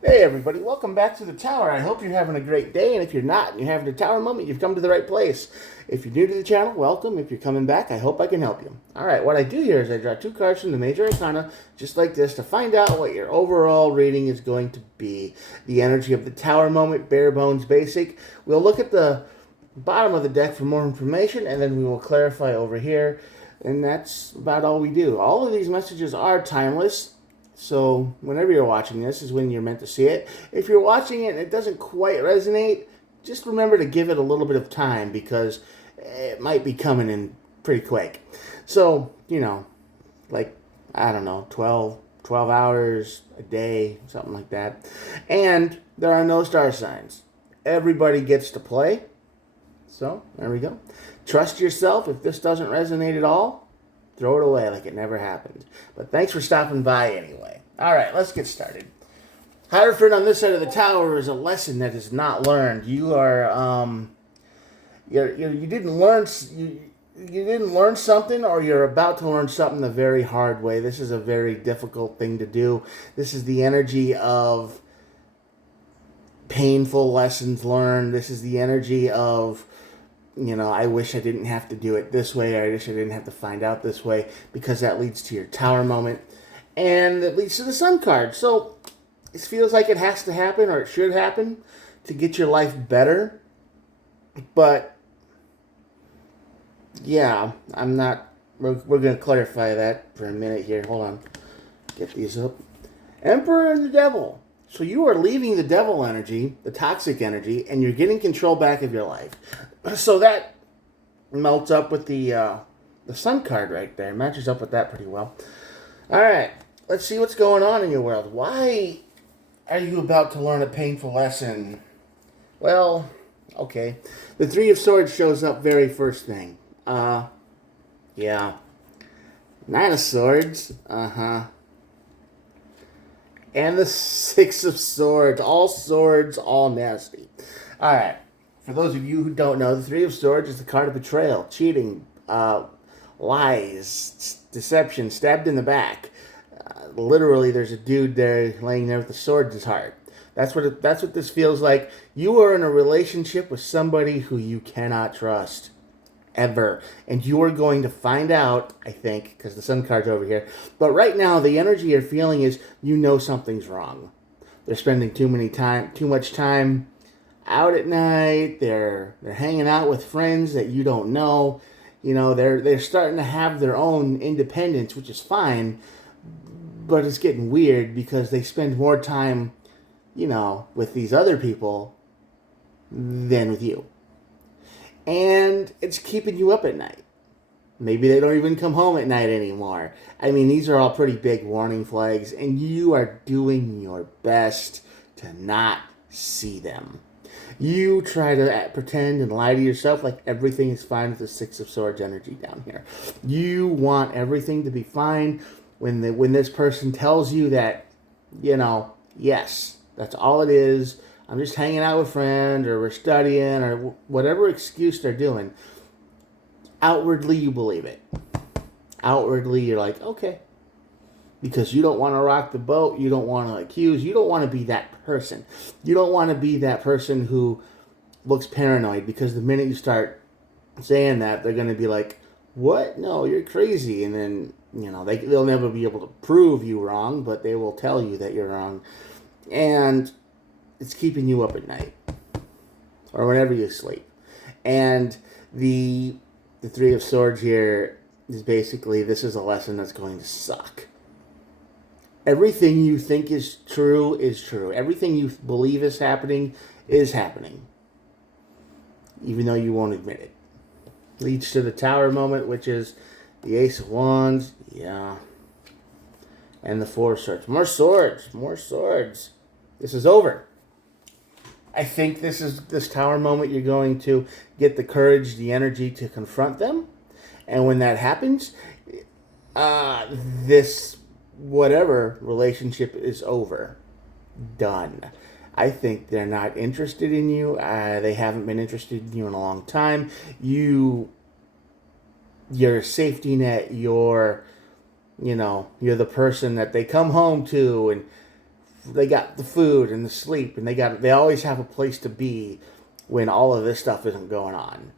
Hey everybody, welcome back to the tower. I hope you're having a great day, and if you're not and you're having a tower moment, you've come to the right place. If you're new to the channel, welcome. If you're coming back, I hope I can help you. Alright, what I do here is I draw two cards from the major arcana, just like this, to find out what your overall reading is going to be. The energy of the tower moment, bare bones basic. We'll look at the bottom of the deck for more information, and then we will clarify over here. And that's about all we do. All of these messages are timeless. So whenever you're watching this is when you're meant to see it. If you're watching it and it doesn't quite resonate, just remember to give it a little bit of time because it might be coming in pretty quick. So, like, I don't know, 12 hours a day, something like that. And there are no star signs. Everybody gets to play. So, there we go. Trust yourself. If this doesn't resonate at all, throw it away like it never happened. But thanks for stopping by anyway. All right, let's get started. Hierophant on this side of the tower is a lesson that is not learned. You are you didn't learn you didn't learn something, or you're about to learn something the very hard way. This is a very difficult thing to do. This is the energy of painful lessons learned. This is the energy of I wish I didn't have to do it this way, or I wish I didn't have to find out this way, because that leads to your tower moment, and it leads to the sun card. So it feels like it has to happen, or it should happen, to get your life better. But yeah, I'm not. We're going to clarify that for a minute here. Hold on. Get these up. Emperor and the Devil. So you are leaving the devil energy, the toxic energy, and you're getting control back of your life. So that melts up with the sun card right there. Matches up with that pretty well. All right, let's see what's going on in your world. Why are you about to learn a painful lesson? Well, okay. The Three of Swords shows up very first thing. Yeah. Nine of Swords. Uh-huh. And the Six of Swords. All swords, all nasty. All right. For those of you who don't know, the Three of Swords is the card of betrayal, cheating, lies, deception, stabbed in the back. Literally, there's a dude there laying there with a sword in his heart. That's what this feels like. You are in a relationship with somebody who you cannot trust. Ever. And you are going to find out, I think, because the sun card's over here. But right now, the energy you're feeling is something's wrong. They're spending too much time out at night. They're hanging out with friends that you don't know. They're starting to have their own independence, which is fine. But it's getting weird because they spend more time, with these other people than with you. And it's keeping you up at night. Maybe they don't even come home at night anymore. I mean, these are all pretty big warning flags, and you are doing your best to not see them. You try to pretend and lie to yourself like everything is fine with the Six of Swords energy down here. You want everything to be fine when this person tells you that, yes, that's all it is. I'm just hanging out with friends, or we're studying, or whatever excuse they're doing. Outwardly, you believe it. Outwardly, you're like, okay. Because you don't want to rock the boat. You don't want to accuse. You don't want to be that person. You don't want to be that person who looks paranoid, because the minute you start saying that, they're going to be like, what? No, you're crazy. And then, they'll never be able to prove you wrong, but they will tell you that you're wrong. And it's keeping you up at night, or whenever you sleep. And the Three of Swords here is basically, this is a lesson that's going to suck. Everything you think is true is true. Everything you believe is happening, even though you won't admit it. Leads to the Tower moment, which is the Ace of Wands. Yeah. And the Four of Swords. More swords. More swords. This is over. I think this tower moment, you're going to get the courage, the energy to confront them. And when that happens, this whatever relationship is over. Done. I think they're not interested in you. They haven't been interested in you in a long time. Your safety net, you're the person that they come home to, and they got the food and the sleep, and they always have a place to be when all of this stuff isn't going on.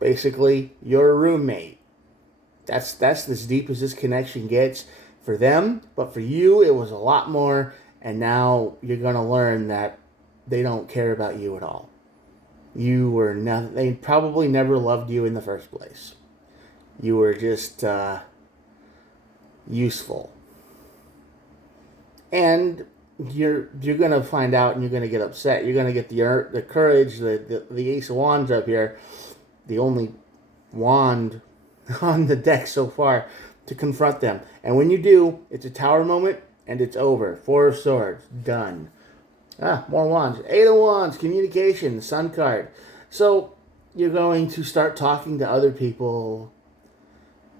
Basically, you're a roommate. That's as deep as this connection gets for them, but for you, it was a lot more. And now you're gonna learn that they don't care about you at all. You were nothing. They probably never loved you in the first place. You were just useful, and you're gonna find out, and you're gonna get upset. You're gonna get the courage, the Ace of Wands up here, the only wand on the deck so far, to confront them. And when you do, it's a Tower moment, and it's over. Four of Swords, done. More wands. Eight of Wands, communication, Sun card. So you're going to start talking to other people.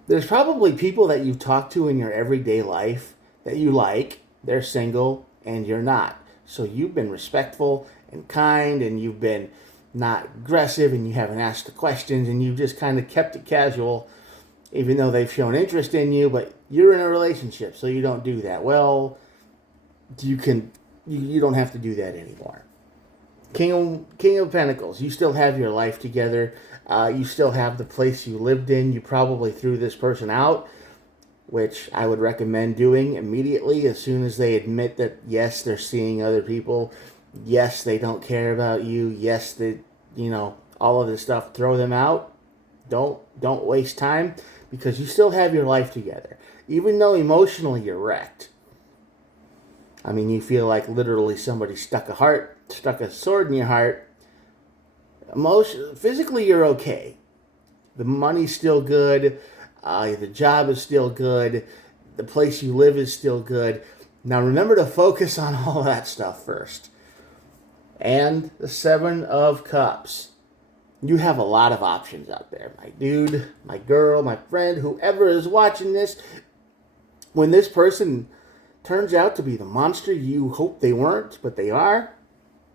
There's probably people that you talk to in your everyday life that you like. They're single and you're not. So you've been respectful and kind, and you've been not aggressive, and you haven't asked the questions, and you've just kind of kept it casual, even though they've shown interest in you, but you're in a relationship, so you don't do that. Well, you don't have to do that anymore. King of Pentacles, you still have your life together. You still have the place you lived in. You probably threw this person out, which I would recommend doing immediately as soon as they admit that, yes, they're seeing other people. Yes, they don't care about you. Yes, all of this stuff. Throw them out. Don't waste time, because you still have your life together. Even though emotionally you're wrecked. I mean, you feel like literally somebody stuck a sword in your heart. Physically, you're okay. The money's still good. The job is still good. The place you live is still good. Now, remember to focus on all that stuff first. And the Seven of Cups. You have a lot of options out there, my dude, my girl, my friend, whoever is watching this. When this person turns out to be the monster you hope they weren't, but they are,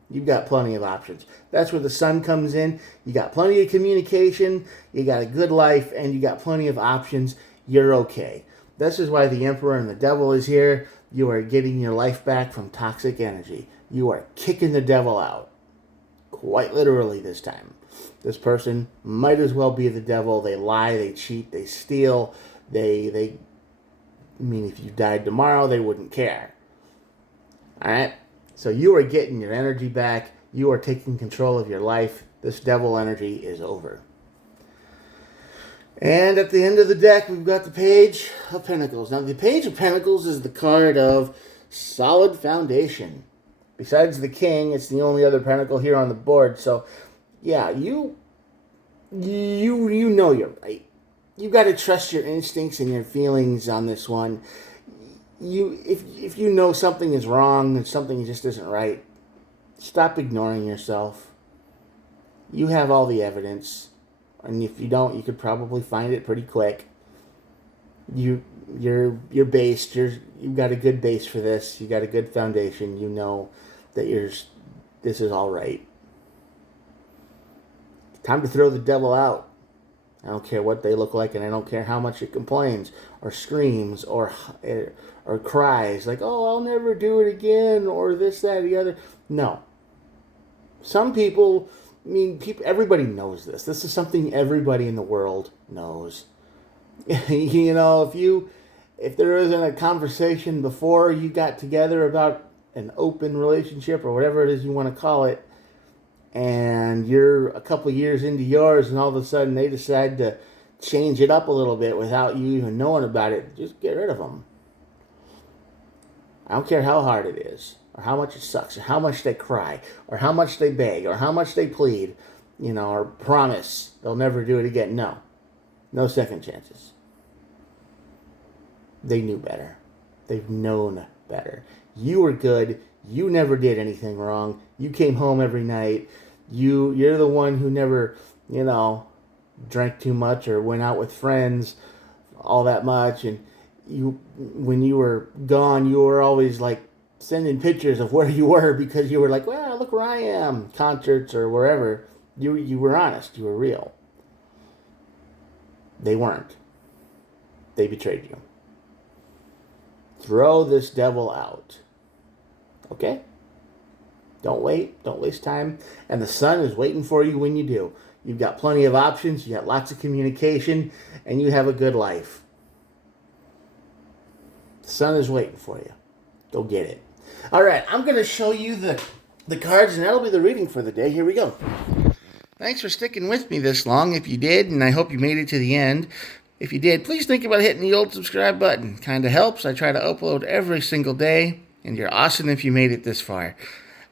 you've got plenty of options. That's where the Sun comes in. You got plenty of communication, you got a good life, and you got plenty of options. You're okay. This is why the Emperor and the Devil is here. You are getting your life back from toxic energy. You are kicking the devil out. Quite literally this time. This person might as well be the devil. They lie, they cheat, they steal. I mean, if you died tomorrow, they wouldn't care. Alright? So you are getting your energy back. You are taking control of your life. This devil energy is over. And at the end of the deck, we've got the Page of Pentacles. Now, the Page of Pentacles is the card of solid foundation. Besides the King, it's the only other pentacle here on the board. So, yeah, you know you're right. You got to trust your instincts and your feelings on this one. If you know something is wrong and something just isn't right, stop ignoring yourself. You have all the evidence, and if you don't, you could probably find it pretty quick. You're based. You've got a good base for this. You got a good foundation. You know that this is all right. Time to throw the devil out. I don't care what they look like, and I don't care how much it complains or screams or cries like, "Oh, I'll never do it again," or this, that, the other. No. Some people, everybody knows this. This is something everybody in the world knows. You know, if there isn't a conversation before you got together about an open relationship or whatever it is you want to call it, and you're a couple years into yours, and all of a sudden they decide to change it up a little bit without you even knowing about it, just get rid of them. I don't care how hard it is, or how much it sucks, or how much they cry, or how much they beg, or how much they plead, or promise they'll never do it again. No second chances. They knew better. They've known better. You were good. You never did anything wrong. You came home every night. You're the one who never, drank too much or went out with friends all that much. And when you were gone, you were always like sending pictures of where you were, because you were like, well, look where I am, concerts or wherever. You were honest. You were real. They weren't. They betrayed you. Throw this devil out. Okay? Don't wait. Don't waste time. And the sun is waiting for you when you do. You've got plenty of options. You got lots of communication. And you have a good life. The sun is waiting for you. Go get it. All right. I'm going to show you the cards. And that'll be the reading for the day. Here we go. Thanks for sticking with me this long. If you did, and I hope you made it to the end. If you did, please think about hitting the old subscribe button. Kind of helps. I try to upload every single day. And you're awesome if you made it this far.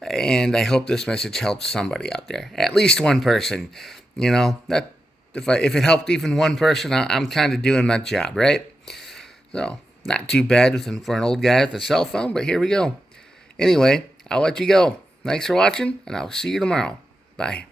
And I hope this message helps somebody out there. At least one person. You know, that if it helped even one person, I'm kind of doing my job, right? So, not too bad for an old guy with a cell phone, but here we go. Anyway, I'll let you go. Thanks for watching, and I'll see you tomorrow. Bye.